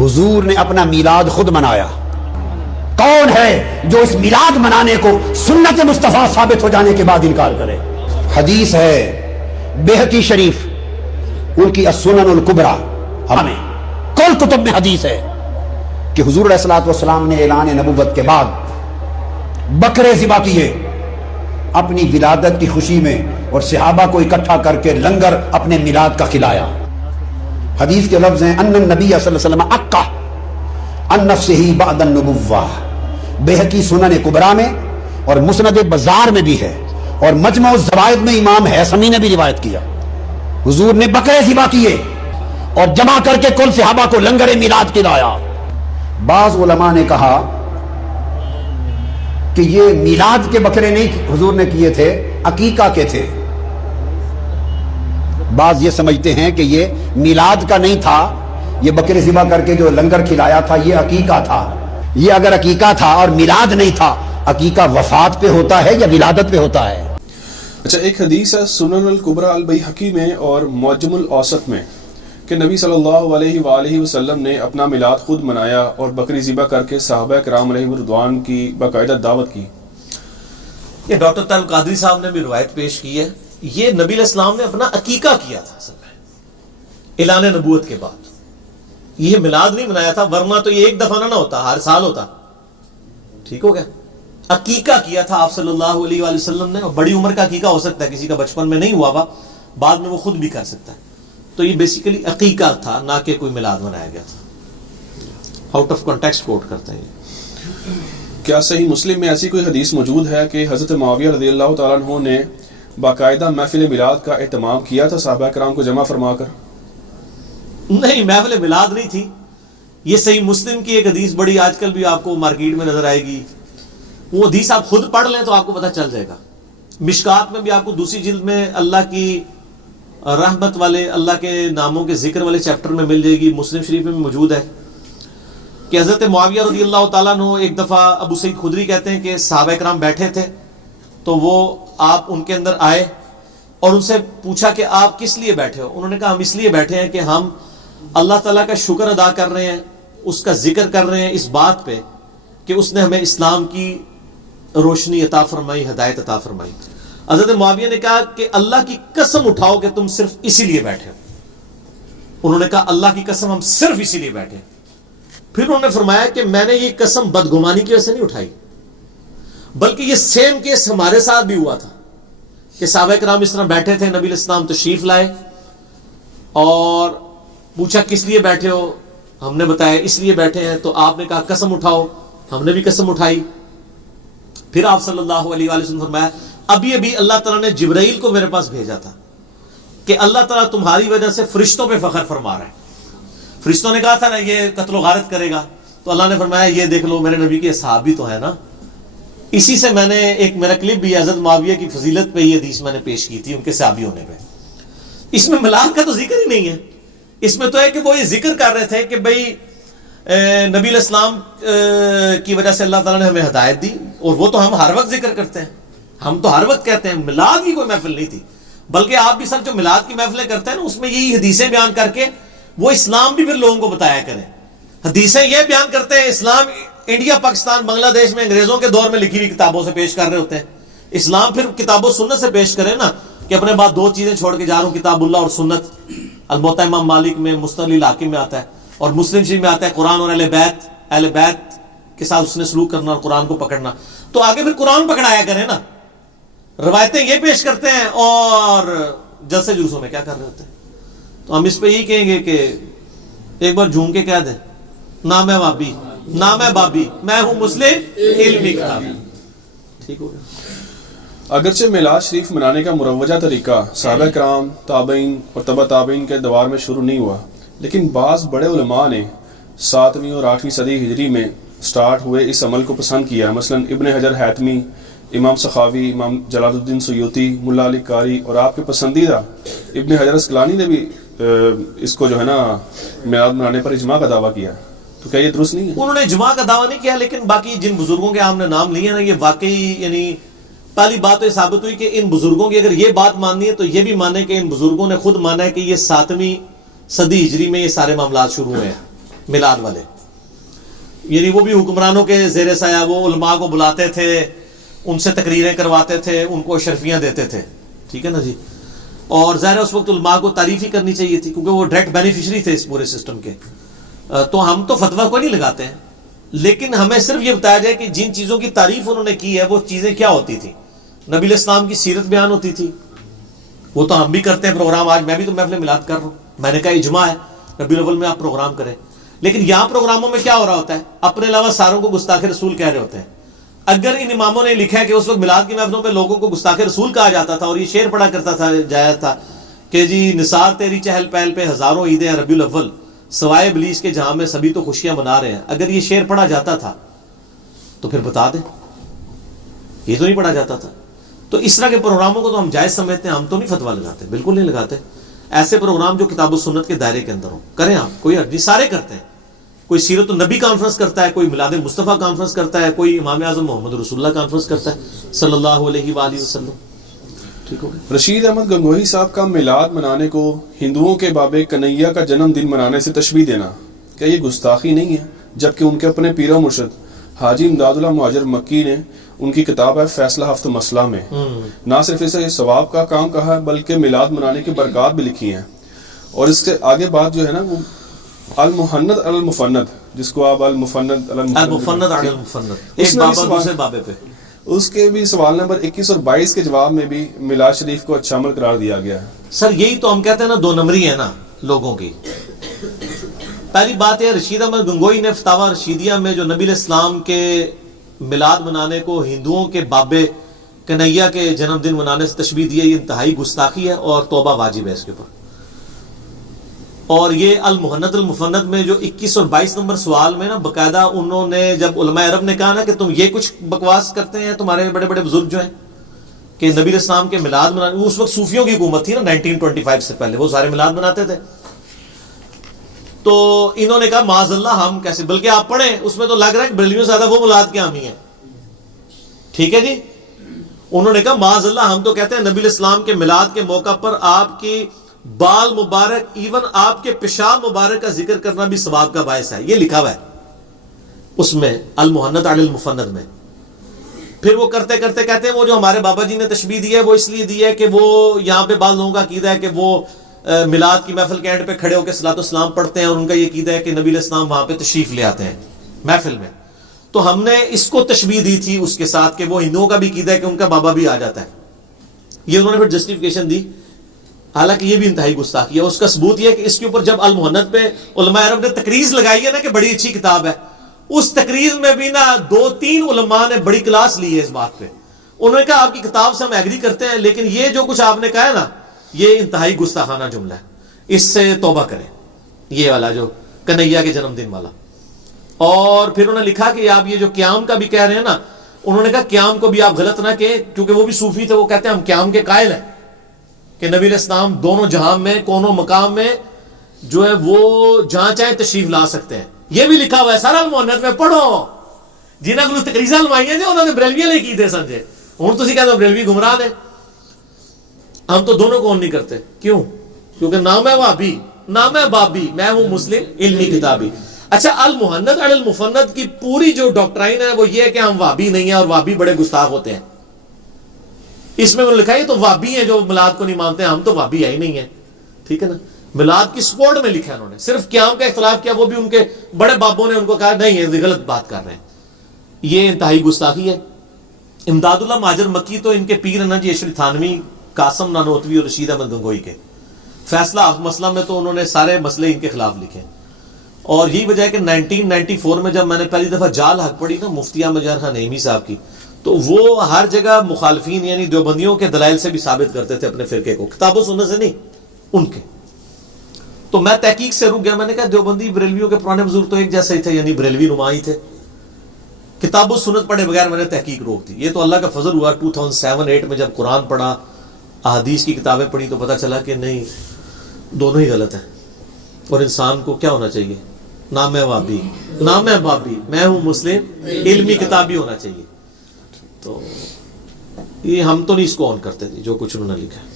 حضور نے اپنا میلاد خود منایا. کون ہے جو اس میلاد منانے کو سنت مصطفیٰ ثابت ہو جانے کے بعد انکار کرے؟ حدیث ہے بیہقی شریف، ان کی السنن الکبریٰ، ہمیں کل کتب میں حدیث ہے کہ حضور علیہ الصلوۃ والسلام نے اعلان نبوت کے بعد بکرے ذبح کیے اپنی ولادت کی خوشی میں، اور صحابہ کو اکٹھا کر کے لنگر اپنے میلاد کا کھلایا. حدیث کے لفظ ہیں ان النبی صلی اللہ علیہ وسلم عقہ عن نفسہ بعد النبوہ. بیہقی سنن کبریٰ میں اور مسند بزار میں بھی ہے، اور مجمع الزوائد میں امام حیثمی نے بھی روایت کیا. حضور نے بکرے ذبح کیے اور جمع کر کے کل صحابہ کو لنگر میلاد کھلایا. بعض علماء نے کہا کہ یہ میلاد کے بکرے نہیں حضور نے کیے تھے، عقیقہ کے تھے. بعض یہ سمجھتے ہیں کہ یہ میلاد کا نہیں تھا، یہ بکرے ذبح کر کے جو لنگر کھلایا تھا یہ عقیقہ تھا. یہ اگر عقیقہ تھا اور میلاد نہیں تھا، عقیقہ وفات پہ ہوتا ہے یا ولادت پہ ہوتا ہے؟ اچھا، ایک حدیث ہے سنن الکبریٰ البیہقی میں اور معجم الاوسط میں کہ نبی صلی اللہ علیہ وآلہ وسلم نے اپنا میلاد خود منایا اور بکری ذبح کر کے صحابہ کرام علیہ رضوان کی باقاعدہ دعوت کی. یہ ڈاکٹر طارق قادری صاحب نے بھی روایت پیش کی ہے. یہ نبی علیہ السلام نے اپنا عقیقہ کیا تھا اصل میں اعلان نبوت کے بعد. یہ میلاد نہیں منایا تھا، ورنہ تو یہ ایک دفعہ نہ ہوتا، ہر سال ہوتا. ٹھیک ہو گیا؟ عقیقہ کیا تھا آپ صلی اللہ علیہ وآلہ وسلم نے. اور بڑی عمر کا عقیقہ ہو سکتا ہے، کسی کا بچپن میں نہیں ہوا ہوا، بعد میں وہ خود بھی کر سکتا ہے. تو یہ بیسیکلی عقیقہ تھا، نہ کہ کوئی میلاد منایا گیا تھا. آؤٹ آف کانٹیکسٹ کوٹ کرتے ہیں. کیا صحیح مسلم میں ایسی کوئی حدیث موجود ہے کہ حضرت معاویہ رضی اللہ تعالیٰ عنہ نے باقاعدہ محفل میلاد کا اہتمام کیا تھا صحابہ کرام کو جمع فرما کر؟ نہیں، محفل میلاد نہیں تھی. یہ صحیح مسلم کی ایک حدیث بڑی آج کل بھی آپ کو مارکیٹ میں نظر آئے گی. وہ حدیث آپ خود پڑھ لیں تو آپ کو پتہ چل جائے گا. مشکات میں بھی آپ کو دوسری جلد میں اللہ کی رحمت والے، اللہ کے ناموں کے ذکر والے چیپٹر میں مل جائے گی. مسلم شریف میں بھی موجود ہے کہ حضرت معاویہ رضی اللہ تعالیٰ عنہ ایک دفعہ، ابو سعید خدری کہتے ہیں کہ صحابہ کرام بیٹھے تھے تو وہ آپ ان کے اندر آئے اور ان سے پوچھا کہ آپ کس لیے بیٹھے ہو؟ انہوں نے کہا ہم اس لیے بیٹھے ہیں کہ ہم اللہ تعالیٰ کا شکر ادا کر رہے ہیں، اس کا ذکر کر رہے ہیں اس بات پہ کہ اس نے ہمیں اسلام کی روشنی عطا فرمائی، ہدایت عطا فرمائی. حضرت معاویہ نے کہا کہ اللہ کی قسم اٹھاؤ کہ تم صرف اسی لیے بیٹھے ہو. انہوں نے کہا اللہ کی قسم ہم صرف اسی لیے بیٹھے. پھر انہوں نے فرمایا کہ میں نے یہ قسم بدگمانی کی وجہ سے نہیں اٹھائی، بلکہ یہ سیم کیس ہمارے ساتھ بھی ہوا تھا کہ صحابہ کرام اس طرح بیٹھے تھے، نبی علیہ السلام تشریف لائے اور پوچھا کس لیے بیٹھے ہو؟ ہم نے بتایا اس لیے بیٹھے ہیں. تو آپ نے کہا قسم اٹھاؤ، ہم نے بھی قسم اٹھائی. پھر آپ صلی اللہ علیہ وآلہ وسلم فرمایا ابھی اللہ تعالیٰ نے جبرائیل کو میرے پاس بھیجا تھا کہ اللہ تعالیٰ تمہاری وجہ سے فرشتوں پہ فخر فرما رہا ہے. فرشتوں نے کہا تھا نا یہ قتل و غارت کرے گا، تو اللہ نے فرمایا یہ دیکھ لو میرے نبی کے صحابی تو ہے نا. اسی سے میں نے ایک میرا کلپ بھی حضرت معاویہ کی فضیلت پہ یہ حدیث میں نے پیش کی تھی، ان کے صحابی ہونے پہ. اس میں میلاد کا تو ذکر ہی نہیں ہے. اس میں تو ہے کہ وہ یہ ذکر کر رہے تھے کہ بھئی نبی علیہ السلام کی وجہ سے اللہ تعالیٰ نے ہمیں ہدایت دی، اور وہ تو ہم ہر وقت ذکر کرتے ہیں، ہم تو ہر وقت کہتے ہیں. میلاد کی کوئی محفل نہیں تھی، بلکہ آپ بھی سر جو میلاد کی محفلیں کرتے ہیں نا، اس میں یہی حدیثیں بیان کر کے وہ اسلام بھی پھر لوگوں کو بتایا کریں. حدیثیں یہ بیان کرتے ہیں اسلام انڈیا، پاکستان، بنگلہ دیش میں انگریزوں کے دور میں لکھی ہوئی کتابوں سے پیش کر رہے ہوتے ہیں. اسلام پھر کتاب و سنت سے پیش کرے نا کہ اپنے بعد دو چیزیں چھوڑ کے جا رہا ہوں، کتاب اللہ اور سنت. الموطا امام مالک میں، مستدل الحاکم میں آتا ہے، اور مسلم شریف میں آتا ہے قرآن اور اہل بیت کے ساتھ اس نے سلوک کرنا اور قرآن کو پکڑنا. تو آگے پھر قرآن پکڑایا کریں نا. روایتیں یہ پیش کرتے ہیں اور جلسے جلوسوں میں کیا کر رہے ہوتے ہیں. تو ہم اس پہ یہی کہیں گے کہ ایک بار جھوم کے کہہ دیں نہ میں بابی نہ میں بابی، میں ہوں مسلم علمی کتابی. ٹھیک ہو گیا. اگرچہ میلاد شریف منانے کا مروجہ طریقہ صحابہ کرام، تابعین اور تبع تابعین کے دوار میں شروع نہیں ہوا، لیکن بعض بڑے علماء نے 7ویں اور 8ویں صدی ہجری میں سٹارٹ ہوئے اس عمل کو پسند کیا. مثلا ابن حجر حیتمی، امام سخاوی، امام جلال الدین سیوطی، ملا علی قاری اور آپ کے پسندیدہ ابن حجر اسقلانی نے بھی اس کو جو ہے نا میلاد منانے پر اجماع کا دعویٰ کیا. تو کیا یہ درست نہیں ہے؟ انہوں نے اجماع کا دعویٰ نہیں کیا، لیکن باقی جن بزرگوں کے ہم نے نام لیے نا، یہ واقعی یعنی پہلی بات تو یہ ثابت ہوئی کہ ان بزرگوں کی اگر یہ بات ماننی ہے تو یہ بھی مانے کہ ان بزرگوں نے خود مانا ہے کہ یہ 7ویں صدی ہجری میں یہ سارے معاملات شروع ہوئے ہیں. میلاد والے، یعنی وہ بھی حکمرانوں کے زیر سایہ، وہ علماء کو بلاتے تھے، ان سے تقریریں کرواتے تھے، ان کو اشرفیاں دیتے تھے، ٹھیک ہے نا جی. اور ظاہر ہے اس وقت علماء کو تعریف ہی کرنی چاہیے تھی کیونکہ وہ ڈائریکٹ بینیفیشری تھے اس پورے سسٹم کے. تو ہم تو فتویٰ کوئی نہیں لگاتے ہیں، لیکن ہمیں صرف یہ بتایا جائے کہ جن چیزوں کی تعریف انہوں نے کی ہے وہ چیزیں کیا ہوتی تھی. نبی علیہ السلام کی سیرت بیان ہوتی تھی، وہ تو ہم بھی کرتے ہیں پروگرام. آج میں بھی تو محفل میلاد کر رہا ہوں، میں نے کہا اجماع ہے ربیع الاول میں آپ پروگرام کریں. لیکن یہاں پروگراموں میں کیا ہو رہا ہوتا ہے؟ اپنے علاوہ ساروں کو گستاخ رسول کہہ رہے ہوتے ہیں. اگر ان اماموں نے لکھا ہے کہ اس وقت میلاد کی محفلوں پہ لوگوں کو گستاخ رسول کہا جاتا تھا اور یہ شعر پڑھا کرتا تھا جایا تھا کہ جی نثار تیری چہل پہل پہ ہزاروں عیدیں ربیع الاول، سوائے ابلیس کے جہاں میں سبھی تو خوشیاں منا رہے ہیں، اگر یہ شعر پڑھا جاتا تھا تو پھر بتا دیں. یہ تو نہیں پڑھا جاتا تھا. تو اس طرح کے پروگراموں کو تو ہم جائز سمجھتے ہیں، ہم تو نہیں فتویٰ لگاتے، بالکل نہیں لگاتے. ایسے پروگرام جو کتاب و سنت کے دائرے کے اندر ہوں کریں آپ، کوئی حرج نہیں، سارے کرتے ہیں. کوئی سیرت النبی کانفرنس کرتا ہے، کوئی میلاد مصطفیٰ کانفرنس کرتا ہے، کوئی امام اعظم محمد رسول اللہ کانفرنس کرتا ہے صلی اللہ علیہ وآلہ وسلم. ٹھیک ہو گیا. رشید احمد گنگوہی صاحب کا میلاد منانے کو ہندوؤں کے بابے کنہیا کا جنم دن منانے سے تشبیہ دینا، کیا یہ گستاخی نہیں ہے؟ جبکہ ان کے اپنے پیر و مرشد حاجی امداد اللہ مہاجر مکی نے ان کی کتاب ہے فیصلہ ہفت مسئلہ میں نہ صرف اسے ثواب کا کام کہا ہے بلکہ میلاد منانے کی برکات بھی لکھی ہیں. اور اس کے آگے بات جو ہے نا وہ المحند علی المفند، جس کو آپ المفند علی المفند ایک بابا دوسرے بابے پہ، اس کے بھی سوال نمبر 21 اور 22 کے جواب میں بھی میلاد شریف کو اچھا عمل قرار دیا گیا ہے. سر یہی تو ہم کہتے ہیں نا، دو نمبری ہے نا لوگوں کی. پہلی بات ہے رشید احمد گنگوئی نے فتاوی رشیدیہ میں جو نبی علیہ السلام کے میلاد منانے کو ہندوؤں کے بابے کنہیا کے جنم دن منانے سے تشبیہ دی ہے، یہ انتہائی گستاخی ہے اور توبہ واجب ہے اس کے اوپر. اور یہ المحند المفند میں جو 21 اور 22 نمبر سوال میں نا باقاعدہ انہوں نے جب علماء عرب نے کہا نا کہ تم یہ کچھ بکواس کرتے ہیں تمہارے بڑے بڑے بزرگ جو ہیں کہ نبی علیہ السلام کے میلاد منانے، اس وقت صوفیوں کی حکومت تھی نا 1925 سے پہلے، وہ سارے میلاد مناتے تھے. تو انہوں نے کہا معاذ اللہ ہم کیسے، بلکہ آپ پڑھیں اس میں تو لگ رہا ہے کہ بریلویوں سے زیادہ وہ میلاد کے حامی ہیں. ٹھیک ہے جی. انہوں نے کہا معاذ اللہ ہم تو کہتے ہیں نبی علیہ السلام کے میلاد کے موقع پر آپ کی بال مبارک ایون آپ کے پیشاب مبارک کا ذکر کرنا بھی ثواب کا باعث ہے. یہ لکھا ہوا ہے اس میں المحند علی المفند میں. پھر وہ کرتے کرتے کہتے ہیں وہ جو ہمارے بابا جی نے تشبیہ دی ہے وہ اس لیے دی ہے کہ وہ یہاں پہ بعض لوگوں کا عقیدہ ہے کہ وہ میلاد کی محفل کے اینڈ پہ کھڑے ہو کے صلاۃ والسلام پڑھتے ہیں اور ان کا یہ عقیدہ ہے کہ نبی علیہ السلام وہاں پہ تشریف لے آتے ہیں محفل میں. تو ہم نے اس کو تشبیہ دی تھی اس کے ساتھ کہ وہ ہندوؤں کا بھی عقیدہ ہے کہ ان کا بابا بھی آ جاتا ہے. یہ انہوں نے پھر جسٹیفیکیشن دی، حالانکہ یہ بھی انتہائی گستاخی ہے. اس کا ثبوت یہ ہے کہ اس کے اوپر جب المحند پہ علماء عرب نے تقریض لگائی ہے نا کہ بڑی اچھی کتاب ہے، اس تقریض میں بھی نا 2-3 علماء نے بڑی کلاس لی ہے اس بات پہ. انہوں نے کہا آپ کی کتاب سے ہم ایگری کرتے ہیں لیکن یہ جو کچھ آپ نے کہا ہے نا یہ انتہائی گستاخانہ جملہ ہے، اس سے توبہ کریں. یہ والا جو کنہیا کے جنم دن والا. اور پھر انہوں نے لکھا کہ آپ یہ جو قیام کا بھی کہہ رہے ہیں نا، انہوں نے کہا قیام کو بھی آپ غلط نہ کہیں کیونکہ وہ بھی صوفی تھے، وہ کہتے ہیں ہم قیام کے قائل ہیں کہ نبی علیہ السلام دونوں جہاں میں کونوں مقام میں جو ہے وہ جہاں چاہیں تشریف لا سکتے ہیں. یہ بھی لکھا ہوا ہے سارا المحند میں، پڑھو. جنہاں کو تقریضاں لوائیاں جی انہوں نے بریلوی لے کی تھے سمجھے. ہوں تسی کہتے ہو بریلوی گمراہ نے. ہم تو دونوں کو نہیں کرتے. کیوں؟ کیونکہ نام ہے وابی، نام ہے بابی، میں ہوں مسلم علمی کتابی. اچھا المحند علی المفند کی پوری جو ڈاکٹرائن ہے وہ یہ ہے کہ ہم وابی نہیں ہیں اور وابی بڑے گستاخ ہوتے ہیں. اس میں انہوں نے لکھا ہے تو وابی ہیں جو میلاد کو نہیں مانتے ہیں، ہم تو وابی ہے ہی نہیں ہیں. ٹھیک ہے نا. میلاد کی سپورٹ میں لکھا ہے انہوں نے، صرف قیام کا اختلاف کیا، وہ بھی ان کے بڑے بابوں نے ان کو کہا نہیں یہ غلط بات کر رہے ہیں. یہ انتہائی گستاخی ہے. امداد اللہ مہاجر مکی تو ان کے پیر ہیں نا جی، اشری تھانوی، قاسم نانوتوی اور رشید احمد گنگوئی کے. فیصلہ مسئلہ میں تو انہوں نے سارے مسئلے ان کے خلاف لکھے. اور یہی وجہ ہے کہ 1994 میں جب میں نے پہلی دفعہ جال حق پڑھی نا مفتی احمد جان خان نعیمی صاحب کی، تو وہ ہر جگہ مخالفین یعنی دیوبندیوں کے دلائل سے بھی ثابت کرتے تھے اپنے فرقے کو، کتاب و سنت سے نہیں ان کے. تو میں تحقیق سے رک گیا. میں نے کہا دیوبندی بریلویوں کے پرانے بزرگ تو ایک جیسے ہی تھے، یعنی بریلوی نما ہی تھے. کتاب و سنت پڑھے بغیر میں نے تحقیق روک دی. یہ تو اللہ کا فضل ہوا 2007-8 میں جب قرآن پڑھا، احادیث کی کتابیں پڑھی تو پتہ چلا کہ نہیں دونوں ہی غلط ہیں. اور انسان کو کیا ہونا چاہیے؟ نام ہے وابی، نام ہے بابی، میں ہوں مسلم علمی کتابی ہونا چاہیے. تو یہ ہم تو نہیں اس کو آن کرتے تھے جو کچھ انہوں نے لکھا ہے.